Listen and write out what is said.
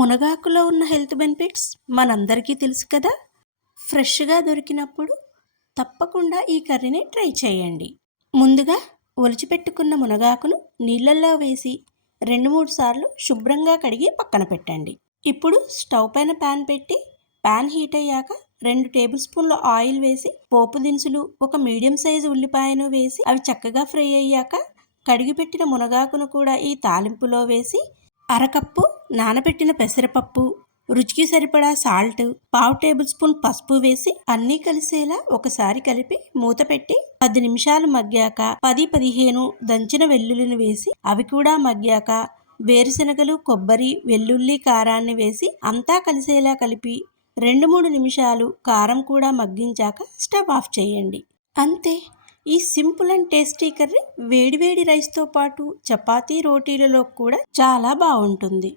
మునగాకులో ఉన్న health benefits మనందరికీ తెలుసు కదా. ఫ్రెష్గా దొరికినప్పుడు తప్పకుండా ఈ కర్రీని ట్రై చేయండి. ముందుగా ఒలిచిపెట్టుకున్న మునగాకును నీళ్ళల్లో వేసి 2-3 సార్లు శుభ్రంగా కడిగి పక్కన పెట్టండి. ఇప్పుడు స్టవ్ పైన ప్యాన్ పెట్టి ప్యాన్ హీట్ అయ్యాక 2 టేబుల్ స్పూన్ల ఆయిల్ వేసి పోపు దినుసులు, ఒక మీడియం సైజు ఉల్లిపాయను వేసి అవి చక్కగా ఫ్రై అయ్యాక కడిగి పెట్టిన మునగాకును కూడా ఈ తాలింపులో వేసి అరకప్పు నానబెట్టిన పెసరపప్పు, రుచికి సరిపడా సాల్ట్, 1/2 టేబుల్ స్పూన్ పసుపు వేసి అన్నీ కలిసేలా ఒకసారి కలిపి మూత పెట్టి 10 నిమిషాలు మగ్గాక 10-15 దంచిన వెల్లుల్లిని వేసి అవి కూడా మగ్గాక వేరుశనగలు, కొబ్బరి, వెల్లుల్లి, కారాన్ని వేసి అంతా కలిసేలా కలిపి 2-3 నిమిషాలు కారం కూడా మగ్గించాక స్టవ్ ఆఫ్ చేయండి. అంతే. ఈ సింపుల్ అండ్ టేస్టీ కర్రీ వేడివేడి రైస్తో పాటు చపాతీ, రోటీలలో కూడా చాలా బాగుంటుంది.